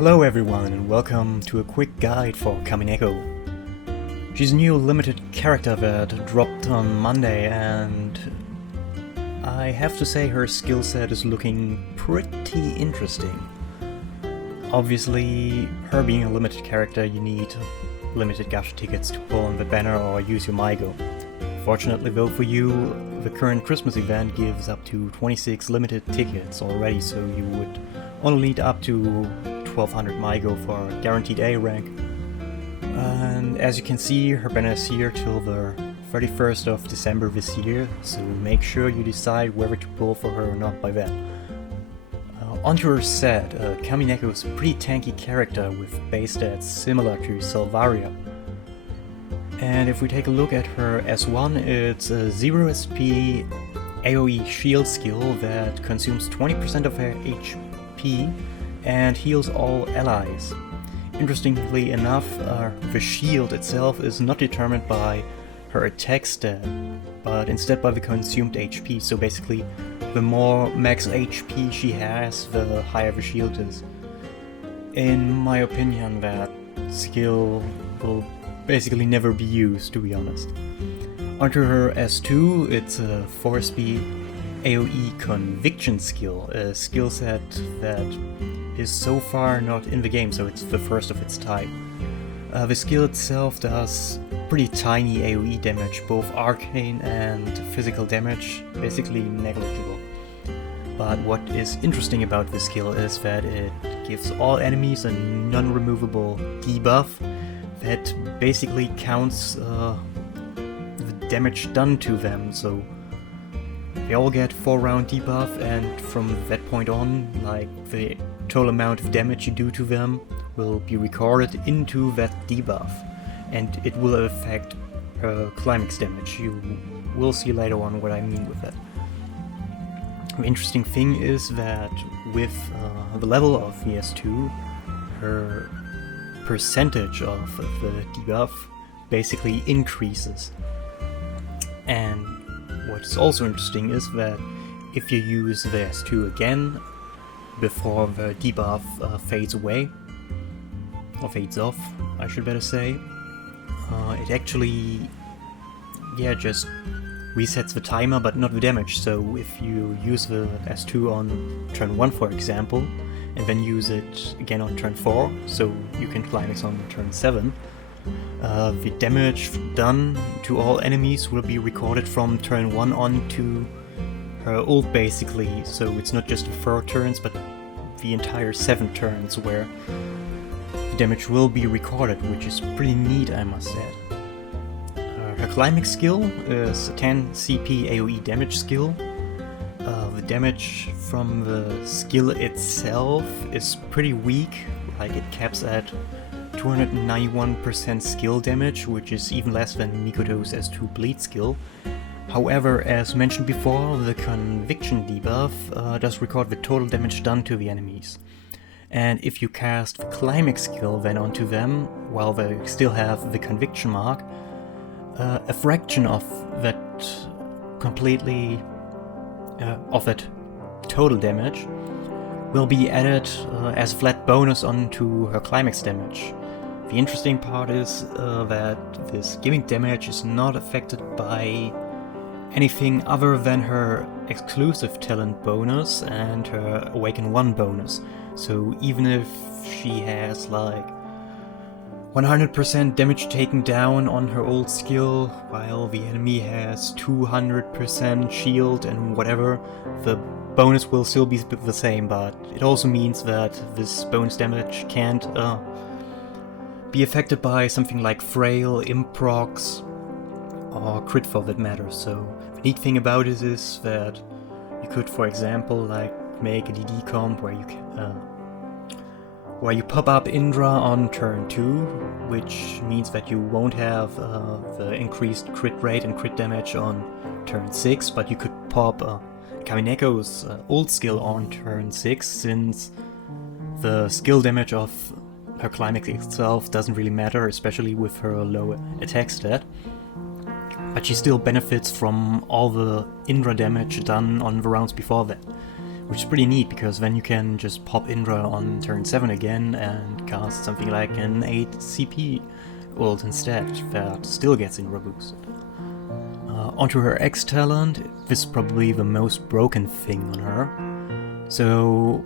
Hello everyone and welcome to a quick guide for Kamineko. She's a new limited character that dropped on Monday and I have to say her skill set is looking pretty interesting. Obviously, her being a limited character, you need limited gacha tickets to pull on the banner or use your MyGo. Fortunately though for you, the current Christmas event gives up to 26 limited tickets already, so you would only need up to 1200 MyGo for a guaranteed A rank. And as you can see, her banner is here till the 31st of December this year, so make sure you decide whether to pull for her or not by then. Onto her set, Kamineko is a pretty tanky character with base stats similar to Salvaria. And if we take a look at her S1, it's a 0 SP AoE shield skill that consumes 20% of her HP and heals all allies. Interestingly enough, the shield itself is not determined by her attack stat, but instead by the consumed HP, so basically the more max HP she has, the higher the shield is. In my opinion, that skill will basically never be used, to be honest. Onto her S2, it's a 4 SP AoE conviction skill, a skill set that is so far not in the game, so it's the first of its type. The skill itself does pretty tiny AoE damage, both arcane and physical damage, basically negligible. But what is interesting about this skill is that it gives all enemies a non-removable debuff that basically counts the damage done to them, so they all get 4-round debuff, and from that point on, like, the total amount of damage you do to them will be recorded into that debuff, and it will affect her Climax damage. You will see later on what I mean with that. The interesting thing is that with the level of VS2, her percentage of the debuff basically increases. And what's also interesting is that if you use the S2 again before the debuff fades away, or fades off, I should better say, it actually just resets the timer but not the damage. So if you use the S2 on turn 1 for example, and then use it again on turn 4, so you can Climax on turn 7, the damage done to all enemies will be recorded from turn 1 on to her ult basically, so it's not just the 4 turns but the entire 7 turns where the damage will be recorded, which is pretty neat, I must add. Her Climax skill is a 10 CP AoE damage skill. The damage from the skill itself is pretty weak, like it caps at 291% skill damage, which is even less than Mikoto's S2 bleed skill. However, as mentioned before, the conviction debuff does record the total damage done to the enemies. And if you cast the Climax skill then onto them, while they still have the conviction mark, a fraction of that total damage will be added as a flat bonus onto her Climax damage. The interesting part is that this gimmick damage is not affected by anything other than her exclusive talent bonus and her Awaken 1 bonus. So even if she has like 100% damage taken down on her old skill, while the enemy has 200% shield and whatever, the bonus will still be the same, but it also means that this bonus damage can't be affected by something like Frail, Improcs, or Crit for that matter. So the neat thing about it is that you could, for example, like make a DD comp where you pop up Indra on turn 2, which means that you won't have the increased crit rate and crit damage on turn 6, but you could pop Kamineko's old skill on turn 6, since the skill damage of her Climax itself doesn't really matter, especially with her low attack stat. But she still benefits from all the Indra damage done on the rounds before that. which is pretty neat because then you can just pop Indra on turn 7 again and cast something like an 8 CP ult instead that still gets Indra boost. Onto her X talent, this is probably the most broken thing on her. So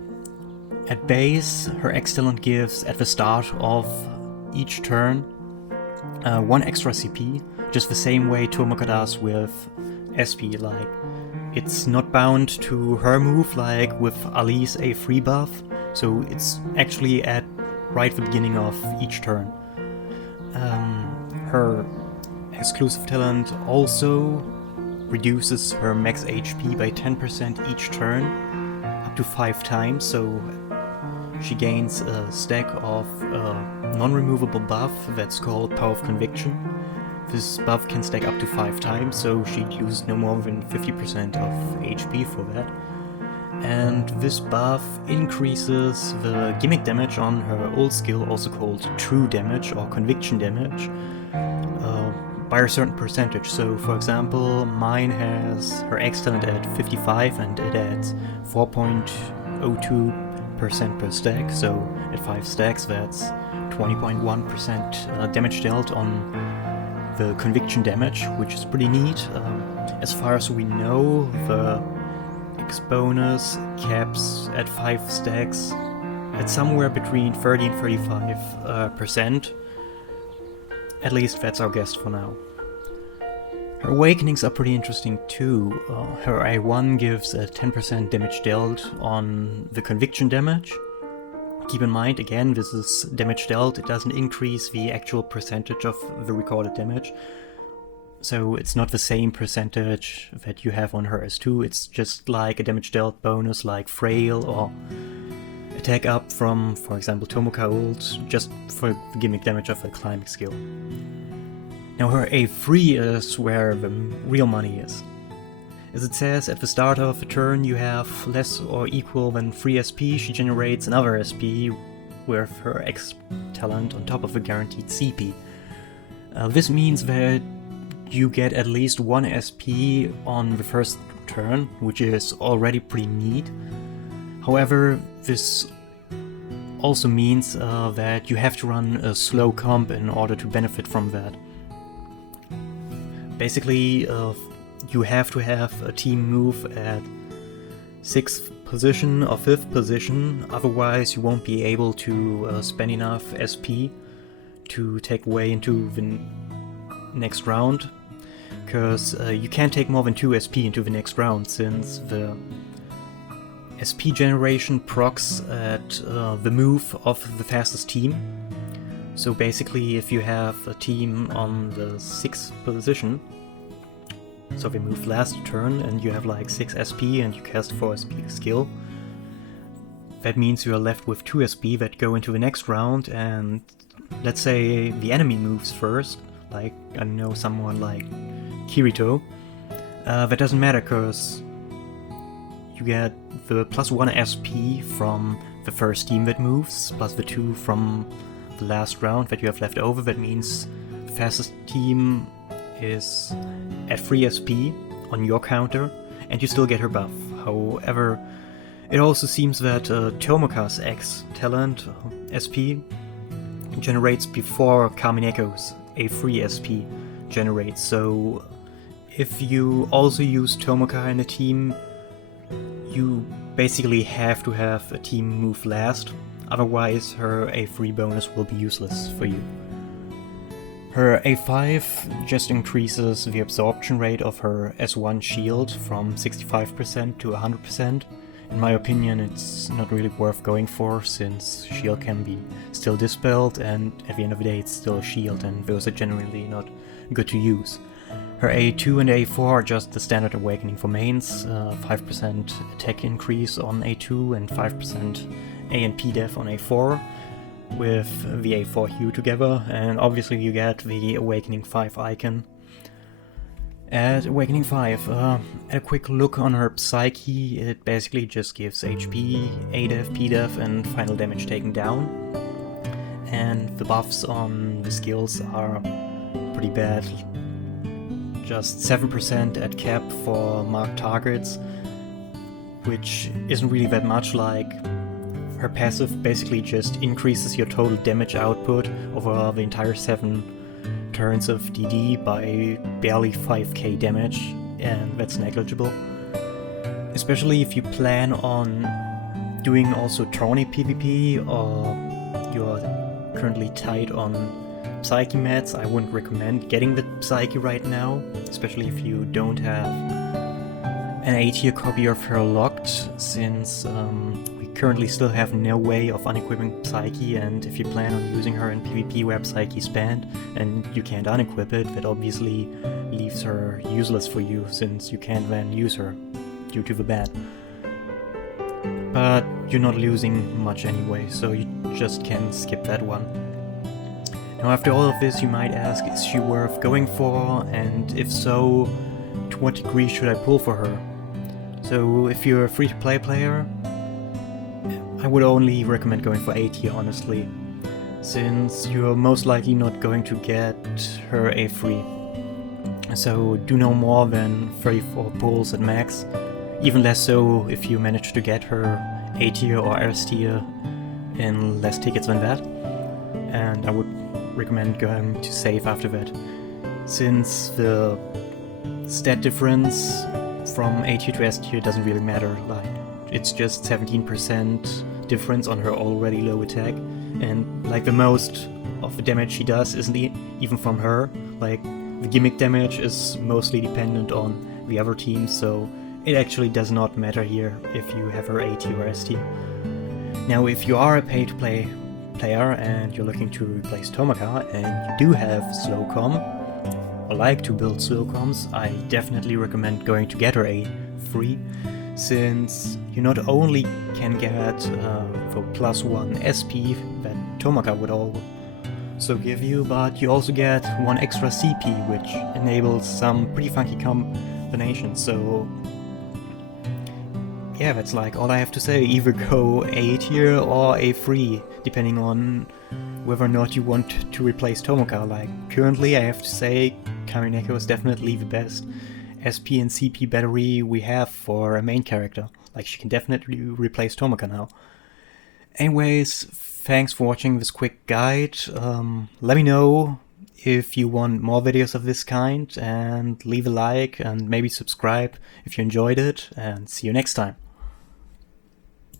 at base, her X talent gives at the start of each turn 1 extra CP, just the same way Tomoka does with SP. Like, it's not bound to her move like with Ali's A3 buff, so it's actually at right the beginning of each turn. Her exclusive talent also reduces her max HP by 10% each turn, up to 5 times, so she gains a stack of a non-removable buff that's called Power of Conviction. This buff can stack up to 5 times, so she'd use no more than 50% of HP for that. And this buff increases the gimmick damage on her old skill, also called True Damage or Conviction Damage, by a certain percentage. So for example, mine has her X talent at 55 and it adds 4.02% per stack, so at 5 stacks that's 20.1% damage dealt on the conviction damage, which is pretty neat. As far as we know, the X bonus caps at 5 stacks at somewhere between 30 and 35%. At least that's our guess for now. Her awakenings are pretty interesting too. Her A1 gives a 10% damage dealt on the conviction damage. Keep in mind, again, this is damage dealt, it doesn't increase the actual percentage of the recorded damage. So it's not the same percentage that you have on her S2, it's just like a damage dealt bonus like Frail or attack up from, for example, Tomoka ult, just for the gimmick damage of the Climax skill. Now her A3 is where the real money is. As it says, at the start of a turn you have less or equal than 3 SP, she generates another SP with her X talent on top of a guaranteed CP. This means that you get at least 1 SP on the first turn, which is already pretty neat. However, this also means that you have to run a slow comp in order to benefit from that. Basically, you have to have a team move at 6th position or 5th position, otherwise you won't be able to spend enough SP to take away into the next round, because you can't take more than 2 SP into the next round, since the SP generation procs at the move of the fastest team. So basically, if you have a team on the 6th position, so they move last turn and you have like 6 SP and you cast 4 SP skill, that means you are left with 2 SP that go into the next round, and let's say the enemy moves first, like, I know, someone like Kirito, that doesn't matter because you get the +1 SP from the first team that moves, plus the 2 from the last round that you have left over. That means the fastest team is at 3 SP on your counter, and you still get her buff. However, it also seems that Tomoka's X talent SP generates before Kamineko's A3 SP generates, so if you also use Tomoka in a team, you basically have to have a team move last, otherwise her A3 bonus will be useless for you. Her A5 just increases the absorption rate of her S1 shield from 65% to 100%. In my opinion, it's not really worth going for, since shield can be still dispelled, and at the end of the day it's still a shield, and those are generally not good to use. Her A2 and A4 are just the standard awakening for mains, 5% attack increase on A2 and 5% A and P def on A4, with the A4 hue together, and obviously you get the Awakening 5 icon. At Awakening 5, at a quick look on her psyche, it basically just gives HP, A def, P def, and final damage taken down. And the buffs on the skills are pretty bad. Just 7% at cap for marked targets, which isn't really that much. Like, her passive basically just increases your total damage output over the entire 7 turns of DD by barely 5k damage, and that's negligible. Especially if you plan on doing also Trony PvP, or you're currently tight on psyche mats, I wouldn't recommend getting the psyche right now, especially if you don't have an A tier copy of her locked, since we currently still have no way of unequipping psyche, and if you plan on using her in PvP where psyche's banned and you can't unequip it, that obviously leaves her useless for you, since you can't then use her due to the ban. But you're not losing much anyway, so you just can skip that one. Now, after all of this, you might ask, is she worth going for, and if so, to what degree should I pull for her? So if you're a free-to-play player, I would only recommend going for A tier, honestly, since you're most likely not going to get her A free. So do no more than 34 pulls at max, even less so if you manage to get her A tier or S tier in less tickets than that, and I would recommend going to save after that, since the stat difference from A tier to S tier doesn't really matter. Like, it's just 17% difference on her already low attack, and like the most of the damage she does isn't even from her. Like, the gimmick damage is mostly dependent on the other team, so it actually does not matter here if you have her A tier or S tier. Now, if you are a pay-to-play player and you're looking to replace Tomaka and you do have slow com, or like to build slow comms, I definitely recommend going to get her A free, since you not only can get the +1 SP that Tomaka would also give you, but you also get 1 extra CP, which enables some pretty funky combinations. So yeah, that's like all I have to say. Either go A tier or A free, depending on whether or not you want to replace Tomaka. Like, currently I have to say Kamineko is definitely the best SP and CP battery we have for a main character. Like, she can definitely replace Tomaka now. Anyways, thanks for watching this quick guide. Let me know if you want more videos of this kind, and leave a like and maybe subscribe if you enjoyed it, and see you next time.